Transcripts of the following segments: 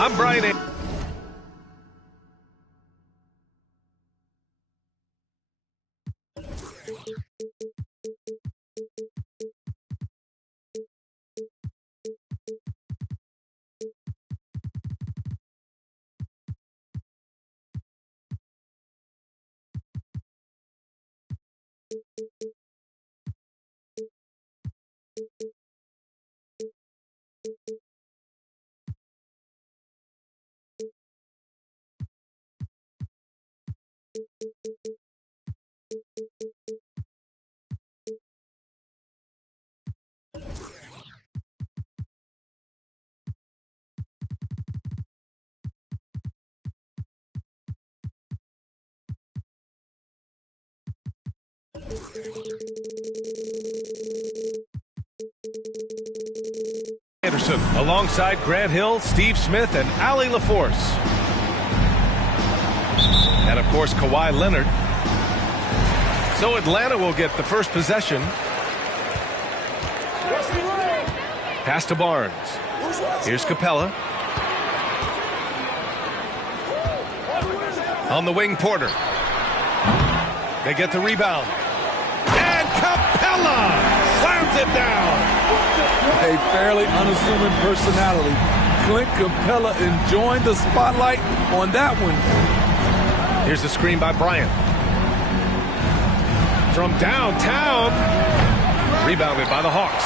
I'm Brian. Anderson alongside Grant Hill, Steve Smith, and Allie LaForce. And of course, Kawhi Leonard. So Atlanta will get the first possession. Pass to Barnes. Here's Capella. On the wing, Porter. They get the rebound. And Capella slams it down. A fairly unassuming personality. Clint Capella enjoying the spotlight on that one. Here's the screen by Bryant. From downtown. Rebounded by the Hawks.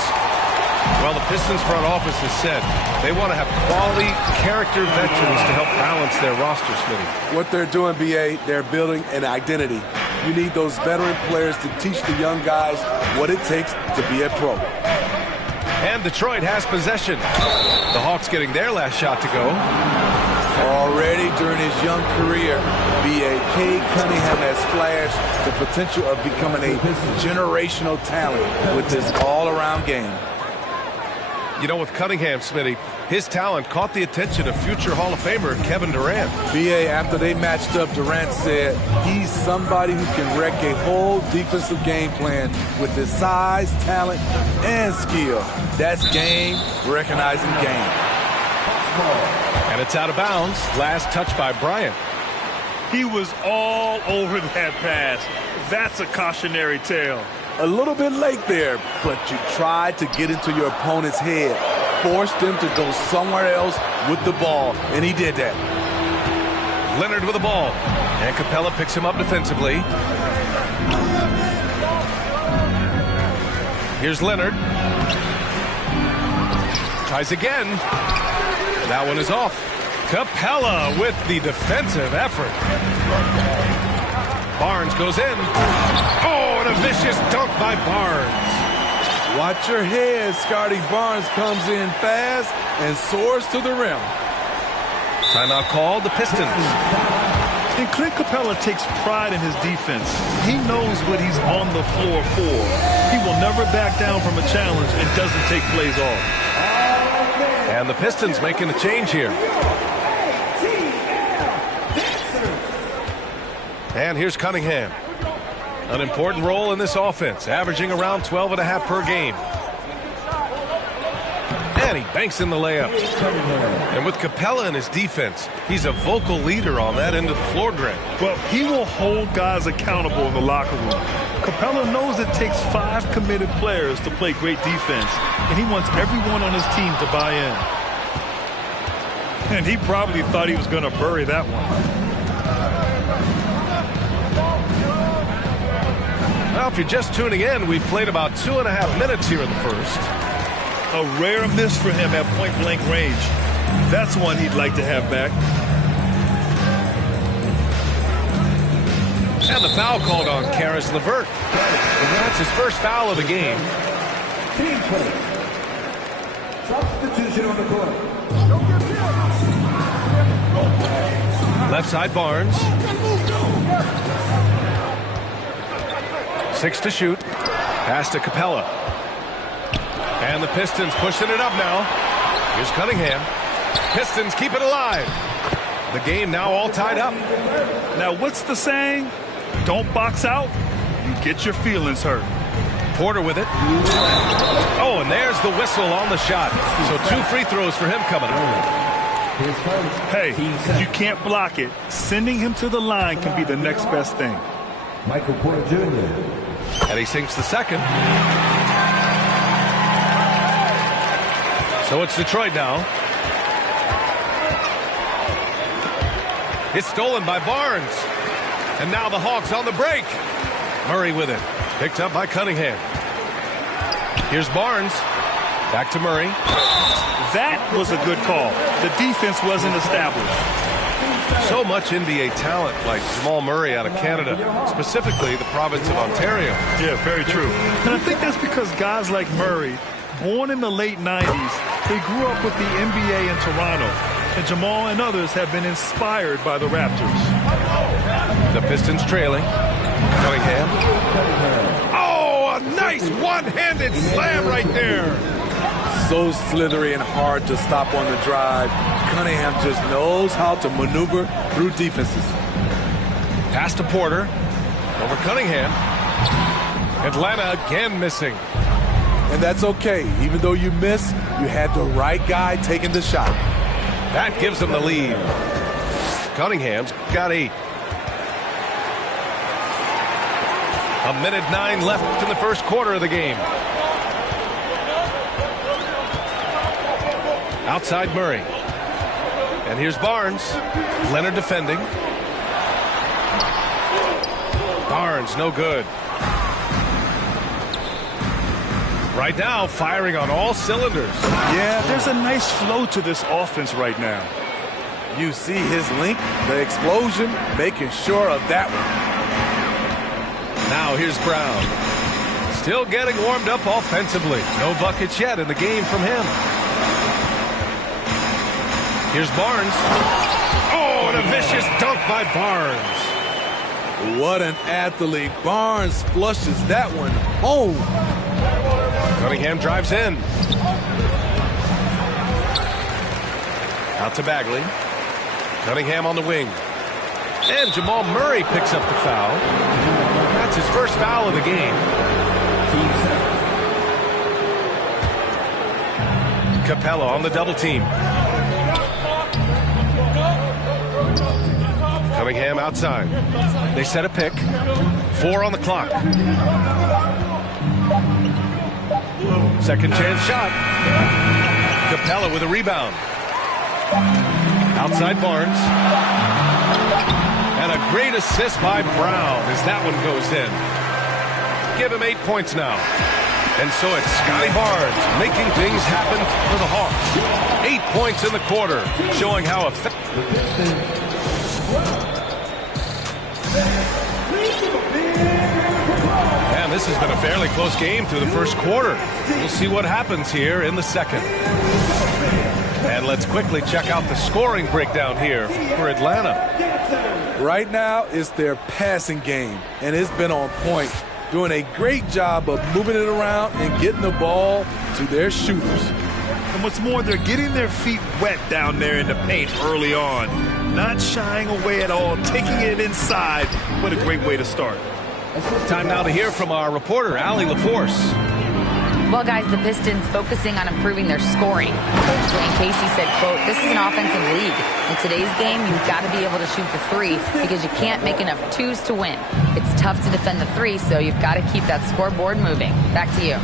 Well, the Pistons front office has said they want to have quality character veterans to help balance their roster, Smitty. What they're doing, B.A., they're building an identity. You need those veteran players to teach the young guys what it takes to be a pro. And Detroit has possession. The Hawks getting their last shot to go. Already during his young career, B.A. Cade Cunningham has flashed the potential of becoming a generational talent with his all-around game. You know, with Cunningham, Smitty, his talent caught the attention of future Hall of Famer Kevin Durant. B.A., after they matched up, Durant said he's somebody who can wreck a whole defensive game plan with his size, talent, and skill. That's game recognizing game. And it's out of bounds. Last touch by Bryant. He was all over that pass. That's a cautionary tale. A little bit late there, but you tried to get into your opponent's head. Forced him to go somewhere else with the ball, and he did that. Leonard with the ball, and Capella picks him up defensively. Here's Leonard. Tries again. That one is off. Capella with the defensive effort. Barnes goes in. Oh, and a vicious dunk by Barnes. Watch your head. Scotty Barnes comes in fast and soars to the rim. Timeout called, the Pistons. And Clint Capella takes pride in his defense. He knows what he's on the floor for. He will never back down from a challenge and doesn't take plays off. And the Pistons making a change here. And here's Cunningham. An important role in this offense, averaging around 12.5 per game. And he banks in the layup. And with Capella in his defense, he's a vocal leader on that end of the floor, Greg. Well, he will hold guys accountable in the locker room. Capella knows it takes 5 committed players to play great defense, and he wants everyone on his team to buy in. And he probably thought he was going to bury that one. Well, if you're just tuning in, we've played about 2.5 minutes here in the first. A rare miss for him at point-blank range. That's one he'd like to have back. And the foul called on Caris LeVert. That's his first foul of the game. Team play. Substitution on the court. Left side, Barnes. 6 to shoot. Pass to Capella. And the Pistons pushing it up now. Here's Cunningham. Pistons keep it alive. The game now all tied up. Now, what's the saying? Don't box out. You get your feelings hurt. Porter with it. Oh, and there's the whistle on the shot. So 2 free throws for him coming up. His first. Hey, Team if set. you can't block it, sending him to the line can be the next best thing. Michael Porter Jr. And he sinks the second. So it's Detroit now. It's stolen by Barnes. And now the Hawks on the break. Murray with it. Picked up by Cunningham. Here's Barnes. Back to Murray. That was a good call. The defense wasn't established. So much NBA talent like Jamal Murray out of Canada, specifically the province of Ontario. Yeah, very true. And I think that's because guys like Murray, born in the late 90s, they grew up with the NBA in Toronto. And Jamal and others have been inspired by the Raptors. The Pistons trailing. Cunningham. Oh, a nice one-handed slam right there. So slithery and hard to stop on the drive. Cunningham just knows how to maneuver through defenses. Pass to Porter. Over Cunningham. Atlanta again missing. And that's okay. Even though you miss, you had the right guy taking the shot. That gives them the lead. Cunningham's got 8. A minute 9 left in the first quarter of the game. Outside Murray. And here's Barnes. Leonard defending. Barnes, no good. Right now, firing on all cylinders. Yeah, there's a nice flow to this offense right now. You see his link, the explosion, making sure of that one. Now here's Brown. Still getting warmed up offensively. No buckets yet in the game from him. Here's Barnes. Oh, and a vicious dunk by Barnes. What an athlete. Barnes flushes that one home. Cunningham drives in. Out to Bagley. Cunningham on the wing. And Jamal Murray picks up the foul. That's his first foul of the game. Team set. Capella on the double team. Cunningham outside. They set a pick. 4 on the clock. Second chance shot. Capella with a rebound. Outside Barnes. And a great assist by Brown as that one goes in. Give him 8 points now. And so it's Scotty Barnes making things happen for the Hawks. 8 points in the quarter, showing how effective. And this has been a fairly close game through the first quarter. We'll see what happens here in the second. And let's quickly check out the scoring breakdown here for Atlanta. Right now, it's their passing game, and it's been on point. Doing a great job of moving it around and getting the ball to their shooters. And what's more, they're getting their feet wet down there in the paint early on. Not shying away at all, taking it inside. What a great way to start. Time now to hear from our reporter, Allie LaForce. Well, guys, the Pistons focusing on improving their scoring. Coach Dwayne Casey said, quote, "This is an offensive league. In today's game, you've got to be able to shoot the 3 because you can't make enough 2s to win. It's tough to defend the 3, so you've got to keep that scoreboard moving." Back to you.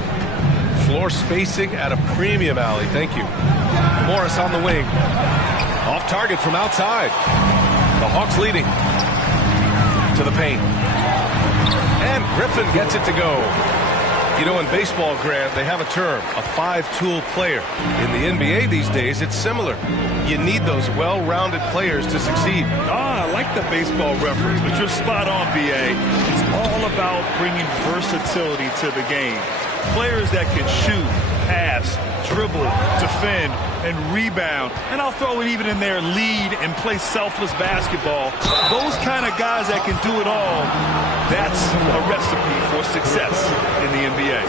Floor spacing at a premium, Allie. Thank you. Morris on the wing. Off target from outside. The Hawks leading. To the paint. And Griffin gets it to go. You know, in baseball, Grant, they have a term, a 5-tool player. In the NBA these days, it's similar. You need those well-rounded players to succeed. I like the baseball reference, but you're spot on, B.A. It's all about bringing versatility to the game. Players that can shoot, pass, dribble, defend, and rebound. And I'll throw it even in there, lead and play selfless basketball. Those kind of guys that can do it all, that's a recipe for success in the NBA.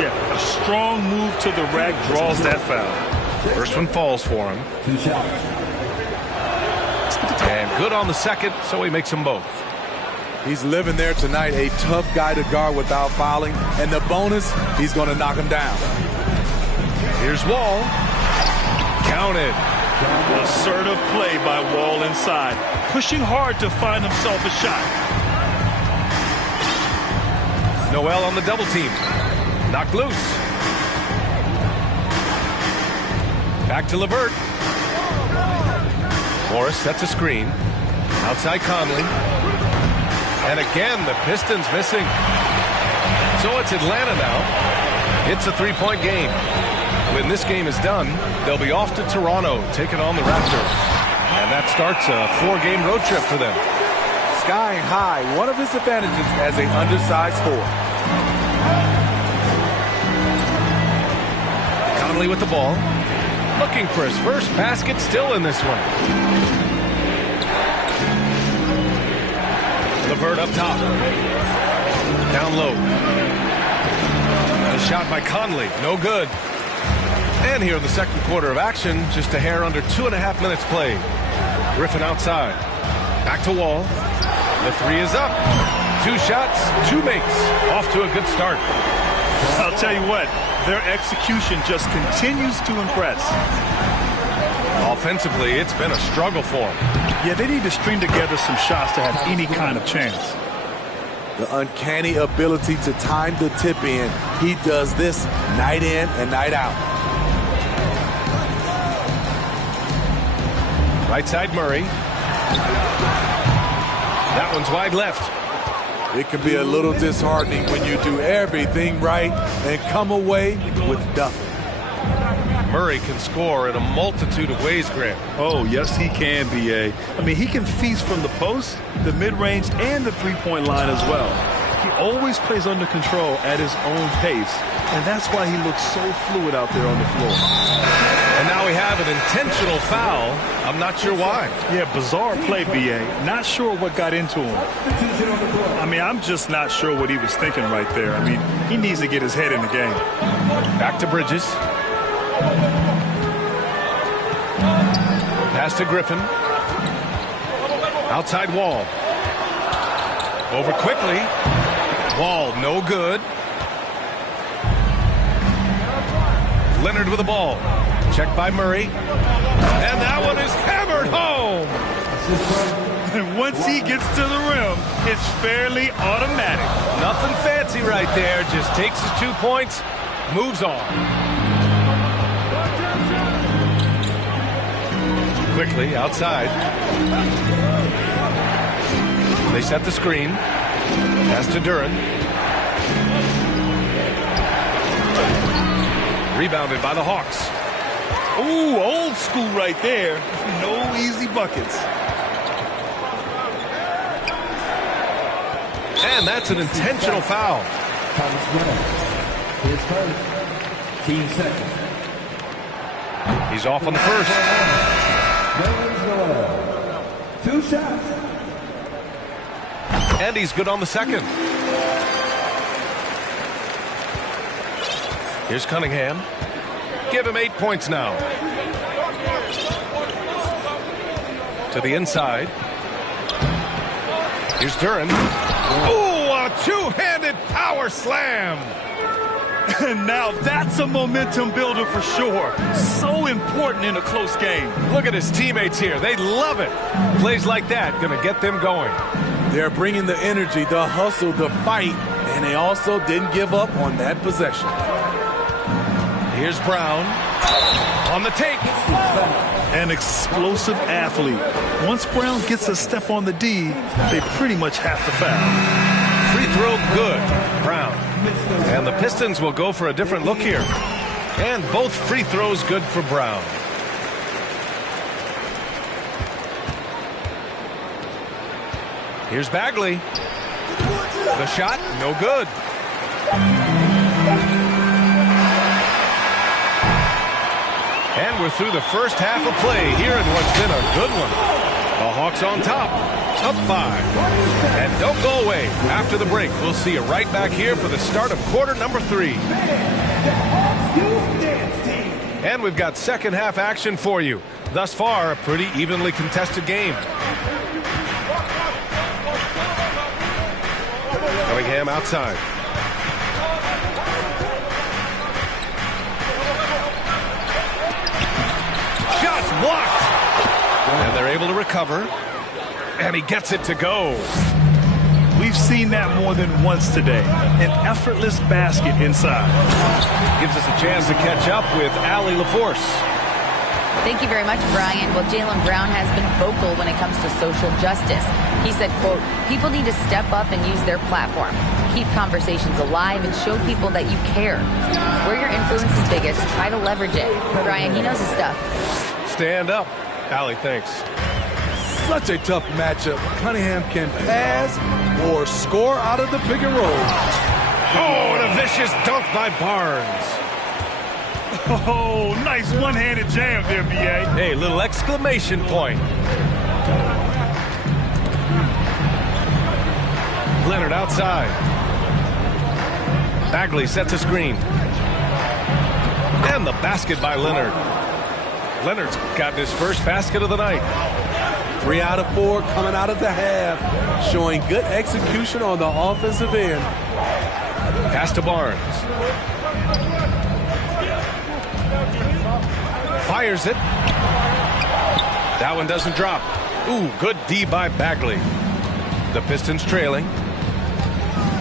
Yeah, a strong move to the rack draws that foul. First one falls for him. 2 shots. And good on the second, so he makes them both. He's living there tonight, a tough guy to guard without fouling. And the bonus, he's going to knock him down. Here's Wall. Counted. Assertive play by Wall inside, pushing hard to find himself a shot. Noel on the double team. Knocked loose. Back to LeVert. Morris sets a screen. Outside Conley. And again, the Pistons missing. So it's Atlanta now. It's a three-point game. When this game is done, they'll be off to Toronto, taking on the Raptors. And that starts a 4-game road trip for them. Skying high, one of his advantages as an undersized forward. Conley with the ball. Looking for his first basket, still in this one. LeVert up top. Down low. A shot by Conley, no good. And here in the second quarter of action, just a hair under 2.5 minutes played. Griffin outside. Back to Wall. The three is up. 2 shots, 2 makes. Off to a good start. I'll tell you what, their execution just continues to impress. Offensively, it's been a struggle for them. Yeah, they need to string together some shots to have any kind of chance. The uncanny ability to time the tip in. He does this night in and night out. Right side Murray. That one's wide left. It can be a little disheartening when you do everything right and come away with nothing. Murray can score in a multitude of ways, Grant. Oh, yes, he can, B.A. I mean, he can feast from the post, the mid-range, and the three-point line as well. He always plays under control at his own pace, and that's why he looks so fluid out there on the floor. And now we have an intentional foul. I'm not sure why. Yeah, bizarre play, B.A. Not sure what got into him. I mean, I'm just not sure what he was thinking right there. I mean, he needs to get his head in the game. Back to Bridges. Pass to Griffin. Outside Wall. Over quickly. Wall, no good. Leonard with the ball. Checked by Murray. And that one is hammered home. And once he gets to the rim, it's fairly automatic. Nothing fancy right there. Just takes his 2 points, moves on. Quickly outside. They set the screen. Pass to Duren. Rebounded by the Hawks. Ooh, old school right there. No easy buckets. And that's an intentional foul. His first. Team second. He's off on the first. 2 shots. And he's good on the second. Here's Cunningham. Give him 8 points now. To the inside. Here's Duren. Ooh, a two-handed power slam. And now that's a momentum builder for sure. So important in a close game. Look at his teammates here. They love it. Plays like that going to get them going. They're bringing the energy, the hustle, the fight, and they also didn't give up on that possession. Here's Brown on the take. An explosive athlete. Once Brown gets a step on the D, they pretty much have to foul. Free throw good. Brown. And the Pistons will go for a different look here. And both free throws good for Brown. Here's Bagley. The shot, no good. And we're through the first half of play here in what's been a good one. The Hawks on top, up 5. And don't go away. After the break, we'll see you right back here for the start of quarter number 3. And we've got second half action for you. Thus far, a pretty evenly contested game. Cunningham outside. Shots blocked. And they're able to recover. And he gets it to go. We've seen that more than once today. An effortless basket inside. Gives us a chance to catch up with Allie LaForce. Thank you very much, Brian. Well, Jaylen Brown has been vocal when it comes to social justice. He said, quote, people need to step up and use their platform. Keep conversations alive and show people that you care. Where your influence is biggest, try to leverage it. Brian, he knows his stuff. Stand up. Allie, thanks. Such a tough matchup. Cunningham can pass or score out of the pick and roll. Oh, and a vicious dunk by Barnes. Oh, nice one-handed jam there, B.A. Hey, little exclamation point. Leonard outside. Bagley sets a screen. And the basket by Leonard. Leonard's got his first basket of the night. 3 out of 4 coming out of the half, showing good execution on the offensive end. Pass to Barnes. Fires it. That one doesn't drop. Ooh, good D by Bagley. The Pistons trailing.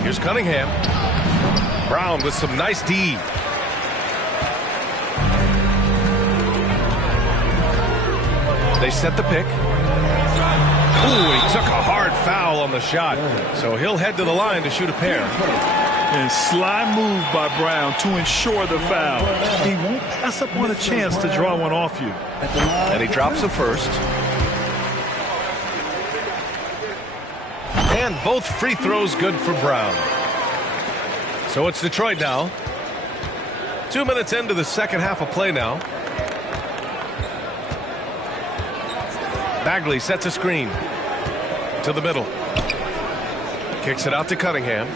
Here's Cunningham. Brown with some nice D. They set the pick. Ooh, he took a hard foul on the shot. So he'll head to the line to shoot a pair. And sly move by Brown to ensure the foul. He won't pass up on a chance to draw one off you. And he drops the first. And both free throws good for Brown. So it's Detroit now. 2 minutes into the second half of play now. Bagley sets a screen to the middle. Kicks it out to Cunningham.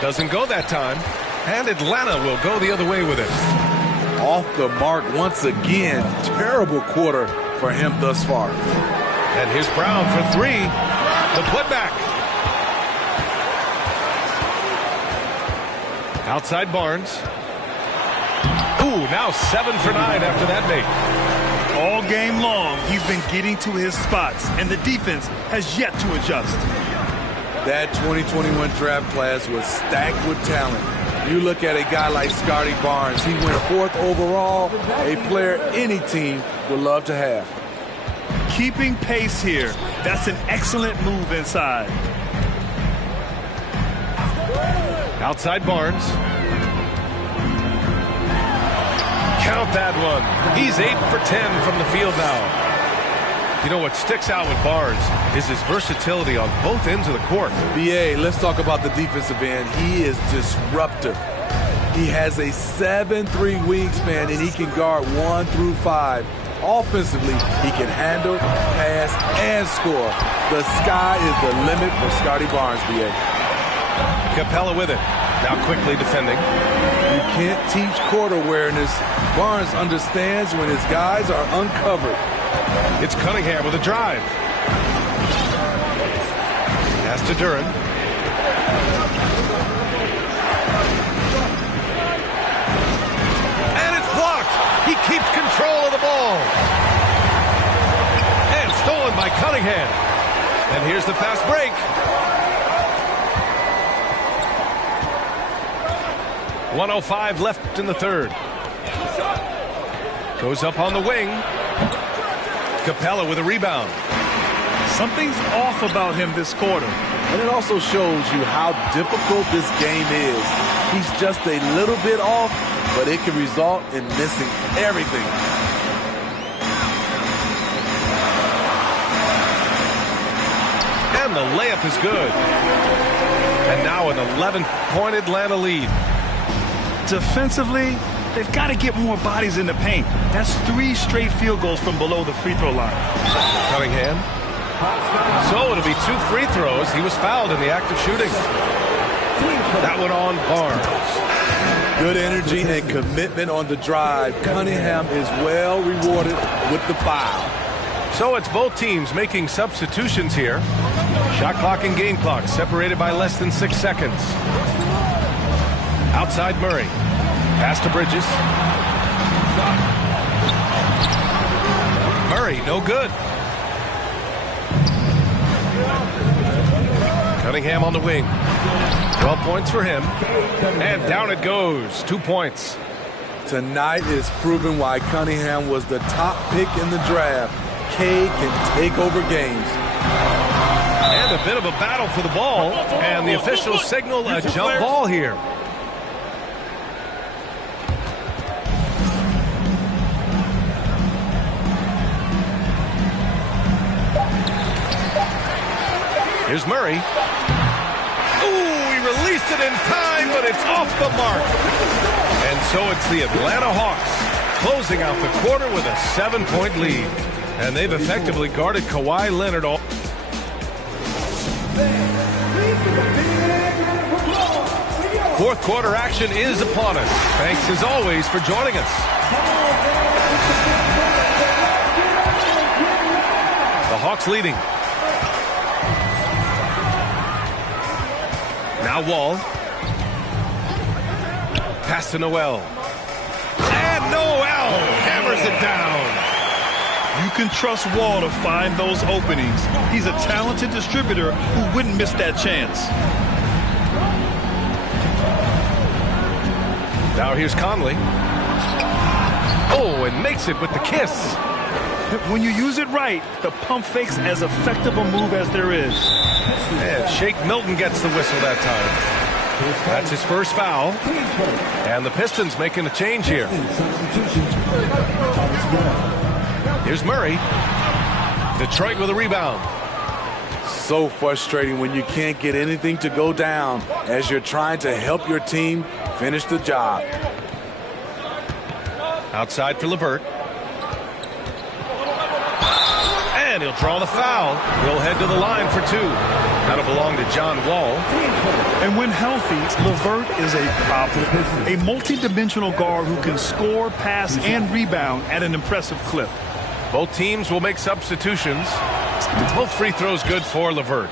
Doesn't go that time. And Atlanta will go the other way with it. Off the mark once again. Terrible quarter for him thus far. And here's Brown for 3. The putback. Outside Barnes. Ooh, now 7 for 9 after that make. All game long, he's been getting to his spots, and the defense has yet to adjust. That 2021 draft class was stacked with talent. You look at a guy like Scotty Barnes. He went 4th overall, a player any team would love to have. Keeping pace here. That's an excellent move inside. Outside Barnes. Count that one. He's 8 for 10 from the field now. You know what sticks out with Barnes is his versatility on both ends of the court. B.A., let's talk about the defensive end. He is disruptive. He has a 7'3" wingspan, and he can guard 1 through 5. Offensively, he can handle, pass, and score. The sky is the limit for Scotty Barnes, B.A. Capella with it. Now quickly defending. You can't teach court awareness. Barnes understands when his guys are uncovered. It's Cunningham with a drive. Pass to Duren. And it's blocked. He keeps control of the ball. And stolen by Cunningham. And here's the fast break. 1:05 left in the third. Goes up on the wing. Capella with a rebound. Something's off about him this quarter. And it also shows you how difficult this game is. He's just a little bit off, but it can result in missing everything. And the layup is good. And now an 11-point Atlanta lead. Defensively, they've got to get more bodies in the paint. That's 3 straight field goals from below the free throw line. Cunningham. So it'll be 2 free throws. He was fouled in the act of shooting. That one on Barnes. Good energy and commitment on the drive. Cunningham is well rewarded with the foul. So it's both teams making substitutions here. Shot clock and game clock separated by less than 6 seconds. Outside Murray. Pass to Bridges. Murray, no good. Cunningham on the wing. 12 points for him. And down it goes. 2 points. Tonight is proving why Cunningham was the top pick in the draft. Cade can take over games. And a bit of a battle for the ball. And the officials signal a jump ball here. Here's Murray. Ooh, he released it in time, but it's off the mark. And so it's the Atlanta Hawks closing out the quarter with a 7-point lead. And they've effectively guarded Kawhi Leonard all. Fourth quarter action is upon us. Thanks as always for joining us. The Hawks leading. Now Wall. Pass to Noel. And Noel hammers it down. You can trust Wall to find those openings. He's a talented distributor who wouldn't miss that chance. Now here's Conley. Oh, and makes it with the kiss. When you use it right, the pump fake's as effective a move as there is. And Shake Milton gets the whistle that time. That's his first foul. And the Pistons making a change here. Here's Murray. Detroit with a rebound. So frustrating when you can't get anything to go down as you're trying to help your team finish the job. Outside for LeVert. And he'll draw the foul. He'll head to the line for 2. That'll belong to John Wall. And when healthy, LeVert is a problem. A multi-dimensional guard who can score, pass, and rebound at an impressive clip. Both teams will make substitutions. Both free throws good for LeVert.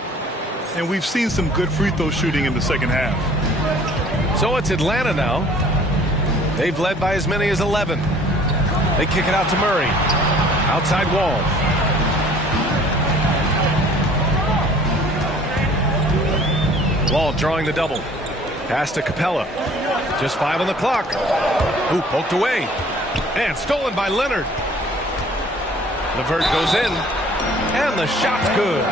And we've seen some good free throw shooting in the second half. So it's Atlanta now. They've led by as many as 11. They kick it out to Murray. Outside Wall. Wall drawing the double. Pass to Capella. Just 5 on the clock. Ooh, poked away. And stolen by Leonard. LeVert goes in. And the shot's good.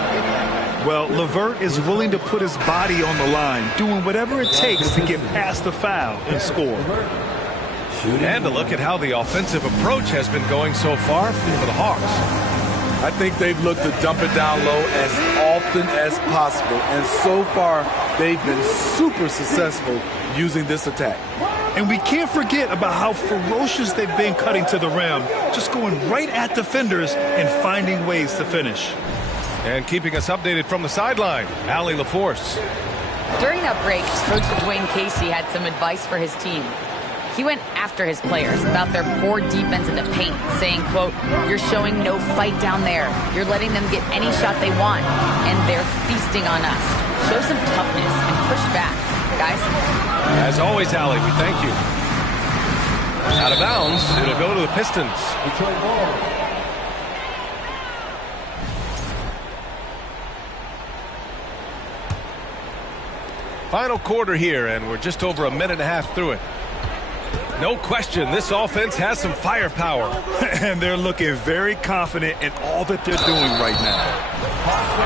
Well, LeVert is willing to put his body on the line, doing whatever it takes to get past the foul and score. And to look at how the offensive approach has been going so far for the Hawks. I think they've looked to dump it down low as often as possible. And so far, they've been super successful using this attack. And we can't forget about how ferocious they've been cutting to the rim, just going right at defenders and finding ways to finish. And keeping us updated from the sideline, Allie LaForce. During that break, Coach Dwayne Casey had some advice for his team. He went after his players about their poor defense in the paint, saying, quote, "You're showing no fight down there. You're letting them get any shot they want, and they're feasting on us. Show some toughness and push back, guys." As always, Allie, we thank you. Out of bounds, it'll go to the Pistons. Detroit ball. Final quarter here, and we're just over a minute and a half through it. No question, this offense has some firepower. And they're looking very confident in all that they're doing right now.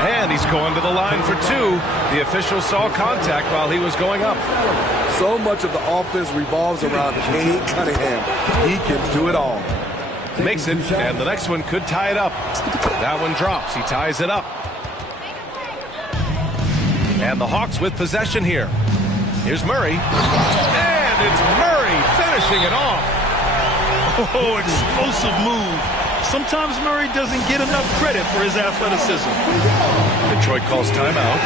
And he's going to the line for 2. The official saw contact while he was going up. So much of the offense revolves around Cade Cunningham. He can do it all. Makes it, and the next one could tie it up. That one drops. He ties it up. And the Hawks with possession here. Here's Murray. And it's Murray finishing it off. Oh, explosive move. Sometimes Murray doesn't get enough credit for his athleticism. Detroit calls timeout.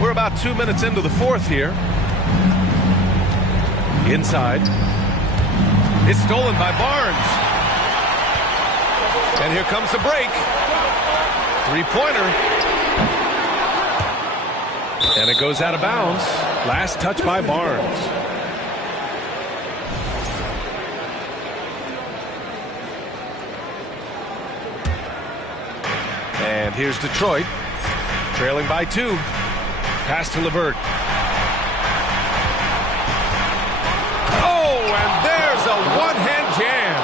We're about 2 minutes into the fourth here. Inside. It's stolen by Barnes. And here comes the break. Three-pointer. And it goes out of bounds. Last touch by Barnes. And here's Detroit, trailing by 2. Pass to LeVert. Oh, and there's a one-hand jam.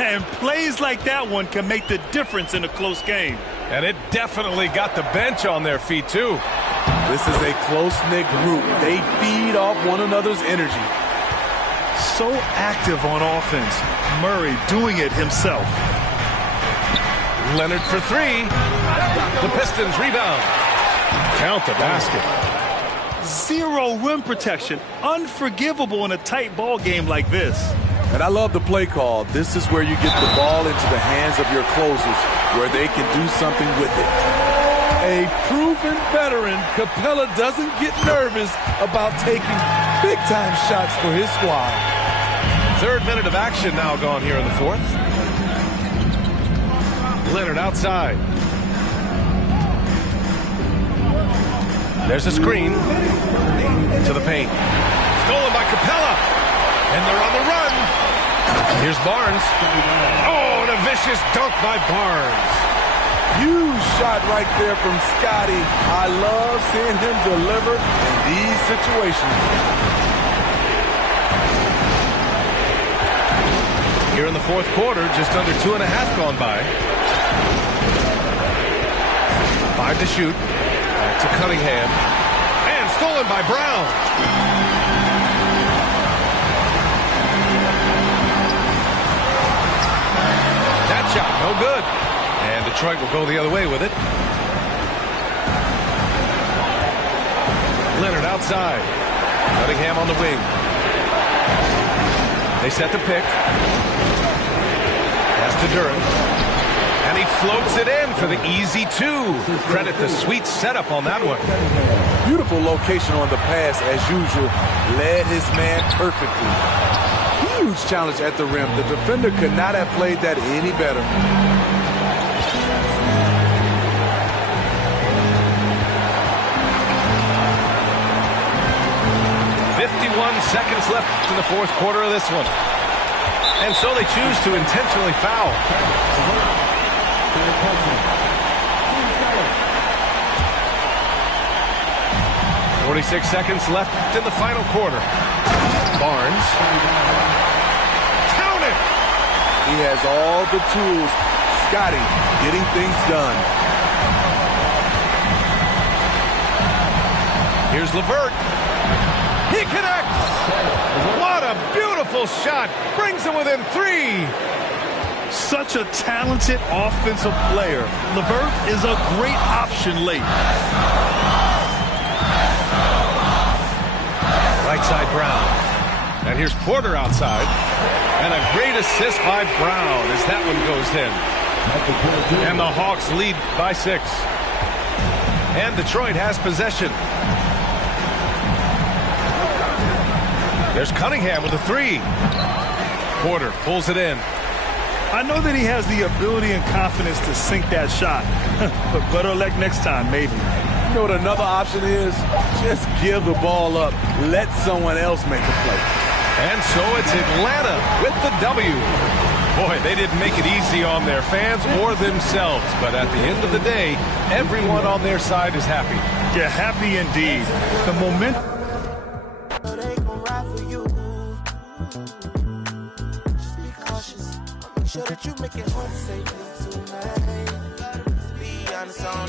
And plays like that one can make the difference in a close game. And it definitely got the bench on their feet, too. This is a close-knit group. They feed off one another's energy. So active on offense. Murray doing it himself. Leonard for 3. The Pistons rebound. Count the basket. Zero rim protection. Unforgivable in a tight ball game like this. And I love the play call. This is where you get the ball into the hands of your closers, where they can do something with it. A proven veteran, Capella doesn't get nervous about taking big-time shots for his squad. 3rd minute of action now gone here in the 4th. Leonard outside. There's a screen to the paint. Stolen by Capella. And they're on the run. Here's Barnes. Oh, and a vicious dunk by Barnes. Huge shot right there from Scotty. I love seeing him deliver in these situations. Here in the 4th quarter, just under 2.5 gone by. 5 to shoot. Back to Cunningham. And stolen by Brown. That shot, no good. And Detroit will go the other way with it. Leonard outside. Cunningham on the wing. They set the pick. Pass to Duren. And he floats it in for the easy 2. Credit the sweet setup on that one. Beautiful location on the pass as usual. Led his man perfectly. Huge challenge at the rim. The defender could not have played that any better. Seconds left in the 4th quarter of this one. And so they choose to intentionally foul. 46 seconds left in the final quarter. Barnes. Count it! He has all the tools. Scotty getting things done. Here's LeVert. He connects! What a beautiful shot! Brings him within 3. Such a talented offensive player. LeVert is a great option late. Right side Brown. And here's Porter outside. And a great assist by Brown as that one goes in. And the Hawks lead by 6. And Detroit has possession. There's Cunningham with a 3. Porter pulls it in. I know that he has the ability and confidence to sink that shot. But better luck next time, maybe. You know what another option is? Just give the ball up. Let someone else make a play. And so it's Atlanta with the W. Boy, they didn't make it easy on their fans or themselves. But at the end of the day, everyone on their side is happy. Yeah, happy indeed. The momentum. Sure that you make it home safely tonight. Be honest on